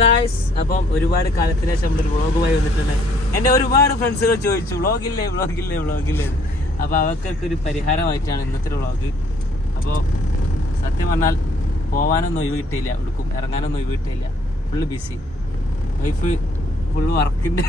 Guys, അപ്പം ഒരുപാട് കാലത്തിന് ശേഷം നമ്മളൊരു വ്ളോഗുമായി വന്നിട്ടുണ്ട്. എൻ്റെ ഒരുപാട് ഫ്രണ്ട്സുകൾ ചോദിച്ചു വ്ളോഗില്ലേ. അപ്പോൾ അവർക്കൊക്കെ ഒരു പരിഹാരമായിട്ടാണ് ഇന്നത്തെ ഒരു വ്ളോഗ്. അപ്പോൾ സത്യം പറഞ്ഞാൽ പോകാനൊന്നും ഒഴിവ് കിട്ടിയില്ല, എടുക്കും ഇറങ്ങാനൊന്നും ഒഴിവ് കിട്ടിയില്ല. ഫുള്ള് ബിസി, വൈഫ് ഫുള്ള് വർക്കിൻ്റെ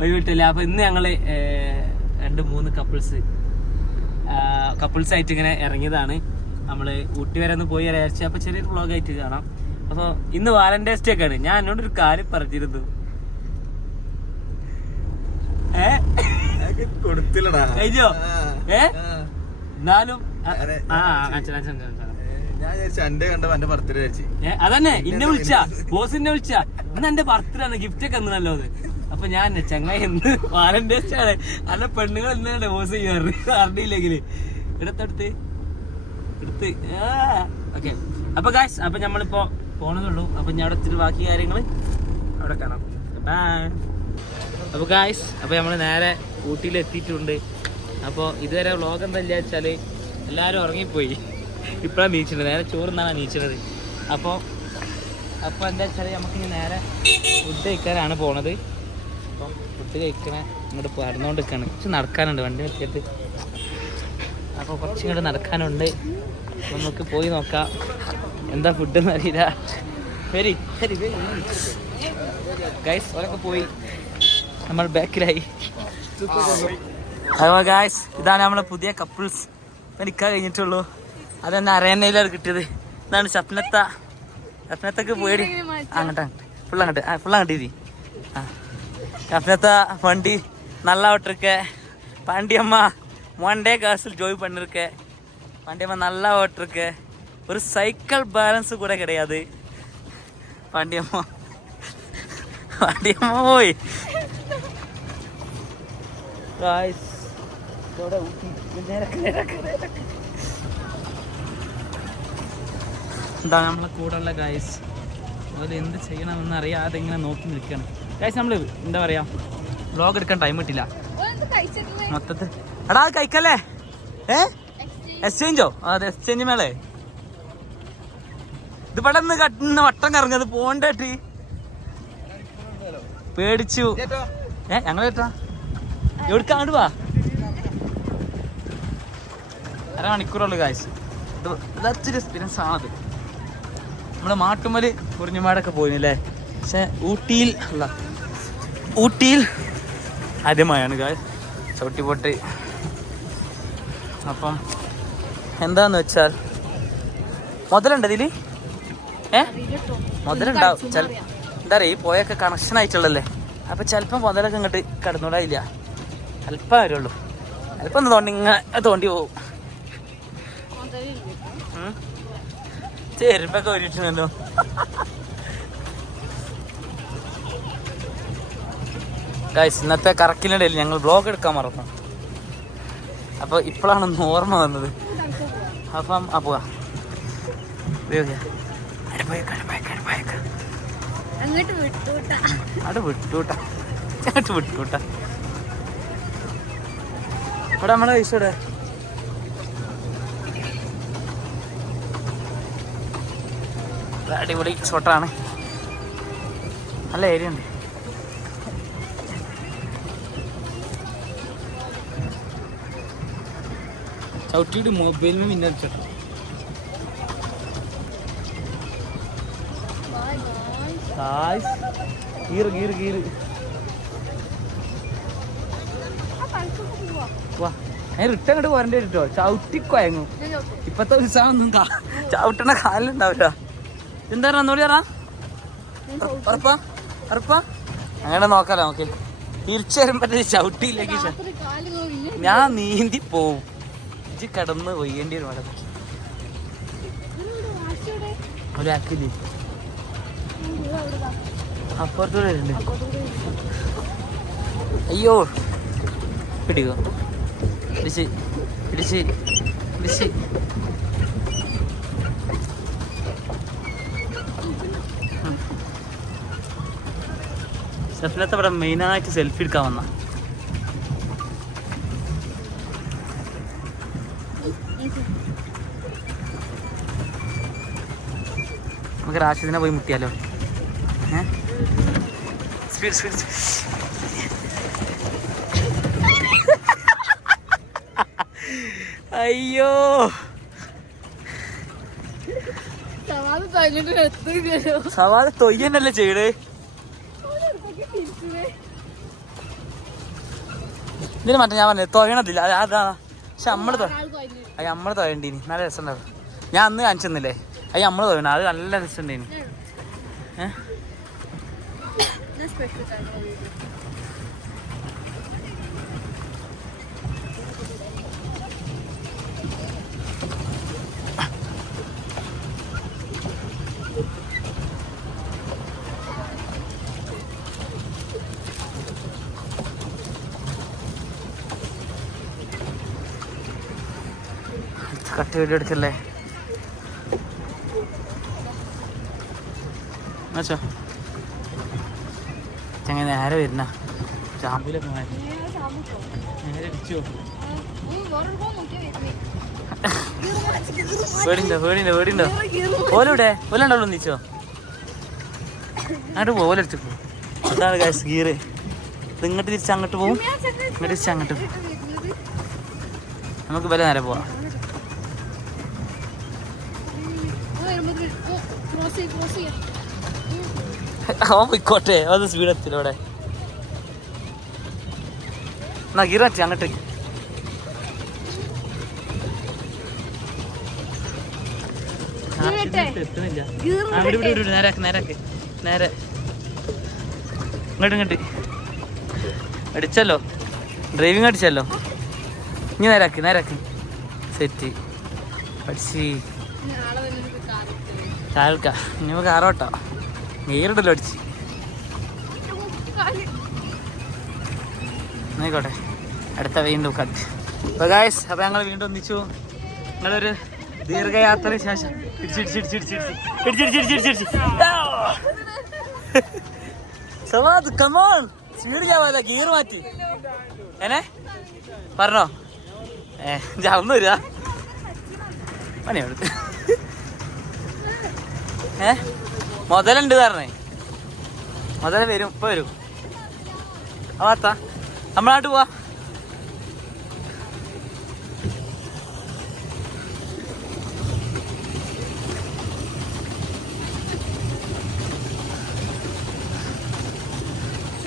ഒഴിവ് കിട്ടില്ല. അപ്പോൾ ഇന്ന് ഞങ്ങൾ 2-3 കപ്പിൾസായിട്ട് ഇങ്ങനെ ഇറങ്ങിയതാണ്. നമ്മൾ ഊട്ടി വരെ ഒന്ന് പോയി വിചാരിച്ചു. അപ്പോൾ ചെറിയൊരു വ്ളോഗായിട്ട് കാണാം. അപ്പോൾ ഇന്ന് വാലന്റൈൻസ് ഡേ ഒക്കെയാണ്. ഞാൻ എന്നോടൊരു കാര്യം പറഞ്ഞിരുന്നു, കഴിഞ്ഞോ? എന്നാലും അതന്നെ ഇന്നെ വിളിച്ച ബോസിനെ വിളിച്ച ഇന്ന് എന്റെ ബർത്ത്ഡേ ആണ്, ഗിഫ്റ്റ് ഒക്കെ എന്നല്ലോ അത്. അപ്പൊ ഞാൻ ചങ്ങായി എന്ന് വാലന്റൈൻസ് ആണ്, അല്ല പെണ്ണുങ്ങൾ എന്നാണ് ബോസ് അറിയില്ലെങ്കില് എടുത്ത് ഓക്കെ. അപ്പൊ ഗായ്സ്, അപ്പൊ നമ്മളിപ്പോ പോണതുള്ളൂ. അപ്പൊ ഞാൻ അവിടെ ബാക്കി കാര്യങ്ങൾ അവിടെ കാണാം. അപ്പൊ ഗായ്സ്, അപ്പൊ നമ്മള് നേരെ ഊട്ടിയിൽ എത്തിയിട്ടുണ്ട്. അപ്പോൾ ഇതുവരെ വ്ളോഗ് എന്താ വെച്ചാല് എല്ലാവരും ഉറങ്ങിപ്പോയി. ഇപ്പോഴാണ് നീച്ചത്, നേരെ ചോറുന്നാണ് നീച്ചത്. അപ്പോൾ എന്താ വെച്ചാൽ നമുക്കിനി നേരെ ഫുഡ് കഴിക്കാനാണ് പോണത്. അപ്പം ഫുഡ് കഴിക്കണ ഇങ്ങോട്ട് നടന്നുകൊണ്ട് നിൽക്കുകയാണ്. കുറച്ച് നടക്കാനുണ്ട് വണ്ടി വെച്ചിട്ട്. അപ്പോൾ കുറച്ച് ഇങ്ങോട്ട് നടക്കാനുണ്ട്. നമുക്ക് പോയി നോക്കാം എന്താ ഫുഡെന്ന് അറിയില്ല. വെരി ഗൈസ്, അവരൊക്കെ പോയി, നമ്മൾ ബാക്കിലായി. ഹലോ ഗൈസ്, ഇതാണ് നമ്മളെ പുതിയ കപ്പിൾസ്. നിൽക്കാൻ കഴിഞ്ഞിട്ടുള്ളൂ. അതെന്നെ അറിയാനയിലാണ് കിട്ടിയത്. ഇതാണ് സ്വപ്നത്തൊക്കെ പേടി അങ്ങോട്ട് ഫുള്ളങ്ങോട്ട് ഇരി. സ്വപ്നത്ത വണ്ടി நல்லா ஓட்டிருக்க. பாண்டியம்மா ஒன்டே காசில் ஜோய் பண்ணிருக்க. பாண்டியம்மா நல்லா ஓட்டிருக்க. ஒரு சைக்கிள் பேலன்ஸு கூட கிடையாது. பாண்டியம்மா ஓய் ഗായ്സ്, എന്താ നമ്മളെ കൂടെയുള്ള ഗായ്സ്, അതിൽ എന്ത് ചെയ്യണമെന്ന് അറിയാതെ ഇങ്ങനെ നോക്കി നിൽക്കുകയാണ്. ഗായ്സ്, നമ്മൾ എന്താ പറയാ, വ്ളോഗ് എടുക്കാൻ ടൈം കിട്ടില്ല മൊത്തത്തിൽ. എടാ അത് കഴിക്കല്ലേ? എക്സ്ചേഞ്ചോ? അതെ, എക്സ്ചേഞ്ച് മേളേ. ഇത് ഇവിടെ നിന്ന് കട്ടുന്ന വട്ടം കറങ്ങത് പോണ്ടേട്ടി പേടിച്ചു. ഞങ്ങൾ കേട്ടാ എവിടുക്കാ? അങ്ങോട്ട് വാ. 1.5 മണിക്കൂറുള്ളൂ ഗായ്സ്. ഇതൊരു എക്സ്പീരിയൻസ് ആണത്. നമ്മുടെ മാട്ടുമല് കുറിഞ്ഞുമാടൊക്കെ പോയില്ലേ, പക്ഷെ ഊട്ടിയിൽ ആദ്യമായാണ് ഗായ്സ് ചവിട്ടിപ്പോട്ട്. അപ്പം എന്താന്ന് വെച്ചാൽ മുതലുണ്ട് ഇതില്. മുതലുണ്ടാവും. എന്താ പറയുക, ഈ പോയൊക്കെ കണക്ഷൻ ആയിട്ടുള്ളല്ലേ. അപ്പം ചിലപ്പോൾ മുതലൊക്കെ ഇങ്ങോട്ട് കടന്നുകൂടായില്ല. അല്പം വരുള്ളൂ. അല്പം ഒന്ന് തോണ്ടി പോവും. ചെരുപ്പൊക്കെ ഒരുട്ടുണ്ടല്ലോ. ഗൈസ്, ഇന്നത്തെ കറക്കിനിടയിൽ ഞങ്ങൾ വ്ളോഗ് എടുക്കാൻ മറന്നു. അപ്പോൾ ഇപ്പോഴാണ് ഒന്ന് ഓർമ്മ വന്നത്. അപ്പം പോവാ വിട്ടൂട്ട. ഇവിടെ നമ്മളെ പൈസയുടെ അടിപൊളി ഷോട്ടാണ്. നല്ല ഏരിയ ഉണ്ട്. ചവിട്ടിയിട്ട് മൊബൈലിൽ മിന്നടിച്ചോ. ഗീറ് വാ. റിട്ടേൺ അങ്ങോട്ട് പോരേണ്ടി വരും. ചവിട്ടിക്കൊയങ്ങും. ഇപ്പത്തെ ഉത്സാഹം ഒന്നും ചവിട്ടണ കാലുണ്ടാവില്ല. എന്താണ് ഒന്നുകൂടി പറഞ്ഞാ? ഉറപ്പാ? അങ്ങനെ നോക്കാലോ. നമുക്ക് തിരിച്ചു വരുമ്പോ ചവിട്ടിയില്ലെങ്കിൽ ഞാൻ നീന്തി പോവും. ഇജ്ജ് കിടന്ന് ഒയ്യേണ്ടി വരും. അവിടെ ഒരാക്കില്ലേ, അപ്പുറത്തൂടെ വരുന്നുണ്ട്. അയ്യോ, പിടിക്കോ. പിടിച്ച് സെഫിലത്തെ ഇവിടെ മെയിനായിട്ട് സെൽഫി എടുക്കാൻ വന്ന. നമുക്ക് റാഷിദിനെ പോയി മുട്ടിയാലോ? സ്പീഡ് അയ്യോ സവാദ തൊയ്യന്നല്ലേ ചെയ്യണേ. ഇതിന് മറ്റേ ഞാൻ പറഞ്ഞത് തൊയ്യണത്തില്ല അതാ. പക്ഷെ നമ്മള് തൊഴണ്ടീനി നല്ല രസം ഉണ്ടാവും. ഞാൻ അന്ന് കാണിച്ചു തന്നില്ലേ അത് നമ്മള് തൊഴണ അത് നല്ല രസം ഉണ്ടേനി. കട്ട് വീഡിയോ എടുക്കല്ലേ അച്ഛോ. ചങ്ങനെ നേരെ വരുന്ന ചാമ്പിലൊക്കെ നേരെ അടിച്ചോ. പേടിണ്ടോ ഓലൂടെ ഓലുണ്ടല്ലോ ഒന്നിച്ചോ അങ്ങോട്ട് പോ. ഓലെടുത്ത് പോ. അതാണ് ഗൈസ് ഗീറ്. ഇത് ഇങ്ങോട്ട് തിരിച്ച് അങ്ങോട്ട് പോവും, ഇങ്ങോട്ട് തിരിച്ച് അങ്ങോട്ട് പോകും. നമുക്ക് വില നേരെ പോവാം. അവൻ പോയിക്കോട്ടെ, അത് സ്പീഡ് എത്തിലൂടെ. എന്നാ ഗീർ വെച്ച് അങ്ങോട്ട് എത്തുന്നില്ല. നേരാക്ക് നേരെ ഇങ്ങോട്ട് അടിച്ചല്ലോ, ഡ്രൈവിങ് അടിച്ചല്ലോ. ഇനി നേരാക്ക് സെറ്റ് അടിച്ച് കാൽക്ക. ഇനി കാറോട്ടോ ഗീറിട്ടല്ലോ അടിച്ച്. നോക്കോട്ടെ അടുത്ത വീണ്ടും കട്ട്. അപ്പോൾ ഗായ്സ് അപ്പോൾ ഞങ്ങൾ വീണ്ടും ഒന്നിച്ചു. നിങ്ങളൊരു ദീർഘയാത്ര ശേഷം സവാദ് കമോൺ സ്പീഡ് ചെയ്യാൻ ഗീർ മാറ്റി ഏനെ പറഞ്ഞോ. ഒന്നും വരിക പണിയെടുത്ത് മുതലുണ്ട് പറഞ്ഞേ. മുതല വരും, ഇപ്പൊ വരും. അവാത്ത നമ്മളാട്ട് പോവാ.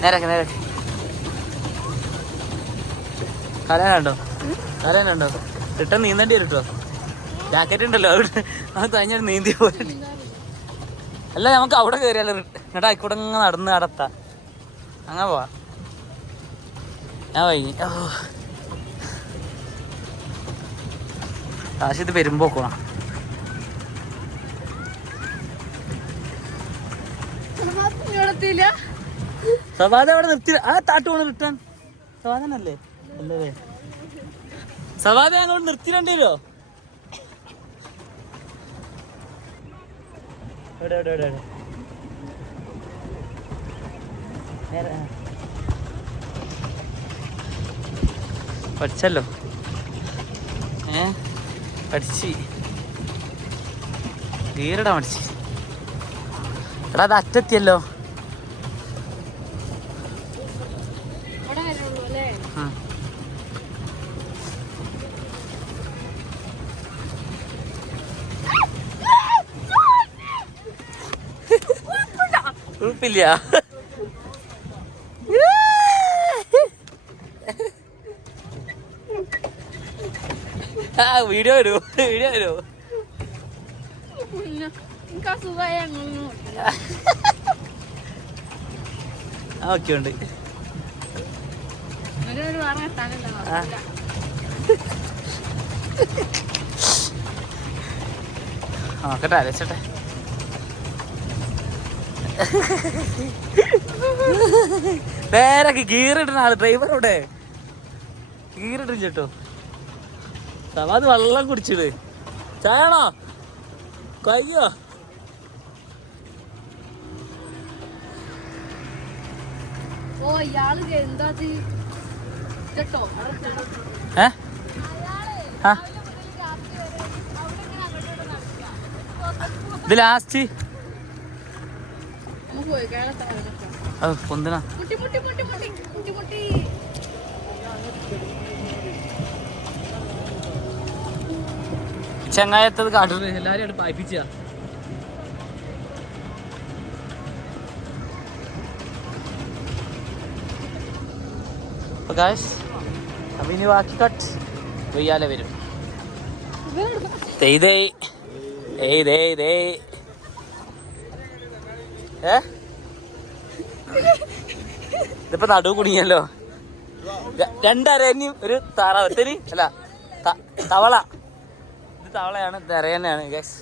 നേരാക്ക് കരയാനുണ്ടോ റിട്ടേൺ നീന്തേണ്ടി വരും കേട്ടോ. ജാക്കറ്റ് ഉണ്ടല്ലോ അത് തഞ്ഞാൽ നീന്തി പോയിട്ട്. അല്ല നമുക്ക് അവിടെ കയറിയാലോ, എന്നിട്ട് ആയിക്കൂടെ നടന്ന് നടത്താം. അങ്ങനെ പോവാ. ഞാൻ കഴിഞ്ഞു. കാശ് ഇത് പെരുമ്പോക്കണം. സവാദ അവിടെ നിർത്തി. ആ താട്ട് പോണ റിട്ടേൺ സവാദനല്ലേ അല്ലേ? സവാദ ഞങ്ങളോട് നിർത്തിരണ്ടല്ലോ. പഠിച്ചല്ലോ പഠിച്ച് ഗീറിടാൻ പഠിച്ച്. എടാ അത് അറ്റെത്തിയല്ലോ. ഉറപ്പില്ല. വീഡിയോ വരുമോ? ഓക്കെ ഉണ്ട്. നോക്കട്ടെ അരച്ചട്ടെ. നേരൊക്കെ ഗീറിടുന്ന ആള് ഡ്രൈവറോടെ ഗീറിടും ചേട്ടോ. സവാദ് വെള്ളം കുടിച്ചിട്. ചായണോ കയ്യോ? ഇത് ലാസ്റ്റ് പൊന്തിനാ ചങ്ങായത്തത് കാട്ടുന്നത് എല്ലാരും അവിടെ പായിപ്പിച്ച. അപ്പൊ ഇനി ബാക്കി കട്ട് വെയ്യാലെ വരും. ഇതിപ്പോ നടുവ് കുടുങ്ങിയല്ലോ. രണ്ടരേനും ഒരു താറാവത്തിന് അല്ല തവള. ഇത് തവളയാണ്, ഇത് അരയനാണ് ഗൈസ്.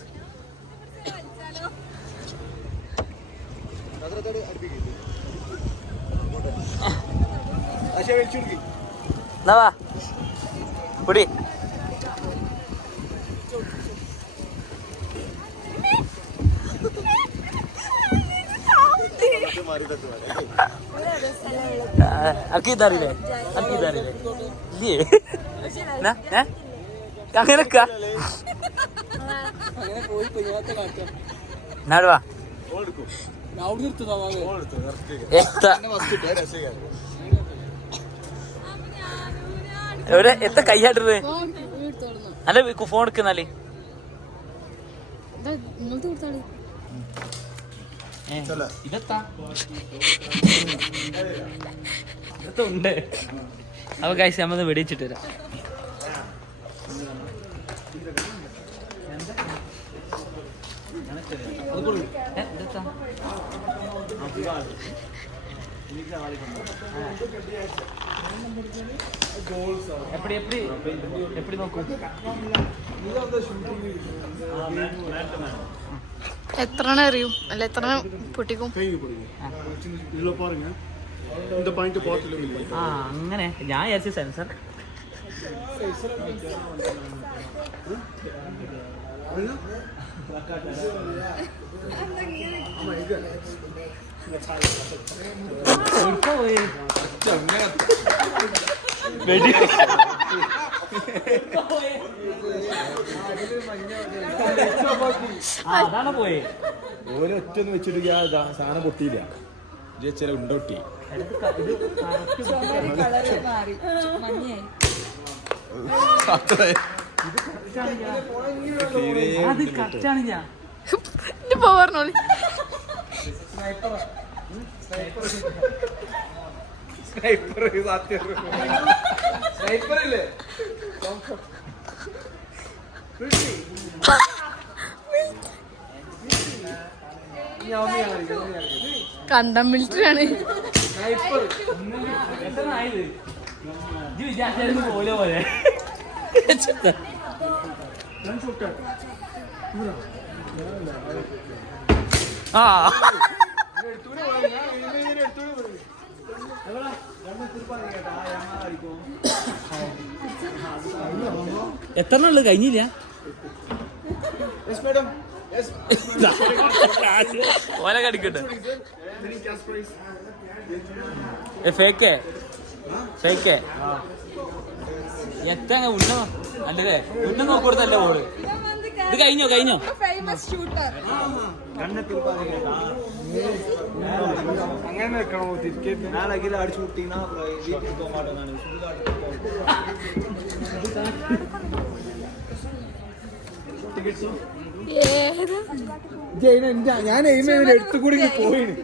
എന്നാ കുടി. അക്കിതറിയില്ലേ അങ്ങനൊക്കെ നാടുവാ എവിടെ എത്ത കയ്യാട്ടത് അല്ല ഫോൺ എടുക്കുന്നാല് ഇതൊണ്ട്. അപ്പൊ ഗൈസ് നമ്മന്ന് വെടിച്ചിട്ട് വരാം. എപ്പടി നോക്കും എത്ര എറിയും അല്ല എത്ര പൊട്ടിക്കും. അങ്ങനെ ഞാൻ വിചാരിച്ച സെൻസർ. അതാണ് പോയി. ഓരോ ഒറ്റൊന്നും വെച്ചിട്ട് സാധനം പൊട്ടിയില്ല. ചില ഉണ്ട പൊട്ടി. അത് കറക്റ്റാണ്. ഞാൻ പറഞ്ഞോളി കണ്ടം മിലിറ്ററി ആണ്. പോലെ പോലെ ആ എത്ര ഉള്ളത് കഴിഞ്ഞില്ല. ഓല കടിക്കട്ടെ. ഫേക്കേ ഫേക്കേ എത്ര ഉണ്ണ അല്ലേ ഉണ്ണ നോക്കിക്കൊടുത്തല്ലേ ഓള്. ഇത് കഴിഞ്ഞോ കഴിഞ്ഞോ. അങ്ങനെ വെക്കണോ തിരികെ നാളെ അടിച്ചു കൂട്ടിനാ ഞാൻ എടുത്തു കൂടി പോയിന്.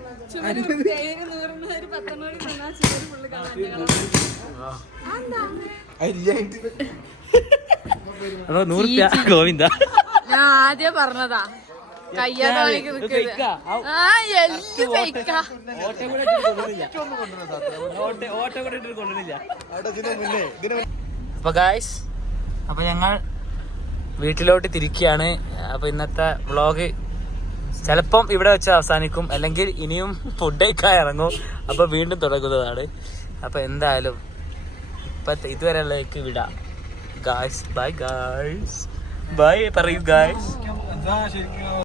അപ്പൊ 100 ഗോവിന്ദ ഞാൻ ആദ്യം പറഞ്ഞതാ. കയ്യാതെ അപ്പൊ ഗായ്സ് അപ്പൊ ഞങ്ങൾ വീട്ടിലോട്ട് തിരിക്കുകയാണ്. അപ്പൊ ഇന്നത്തെ വ്ളോഗ് ചിലപ്പം ഇവിടെ വെച്ച് അവസാനിക്കും, അല്ലെങ്കിൽ ഇനിയും ഫുഡ് കഴിക്കാൻ ഇറങ്ങും. അപ്പൊ വീണ്ടും തുടങ്ങുന്നതാണ്. അപ്പൊ എന്തായാലും ഇപ്പത്തെ ഇതുവരെയുള്ളതൊക്കെ വിടാം ഗായ്സ്. ബൈ ഗായ്സ്, ബൈ പറയൂ ഗായ്സ്.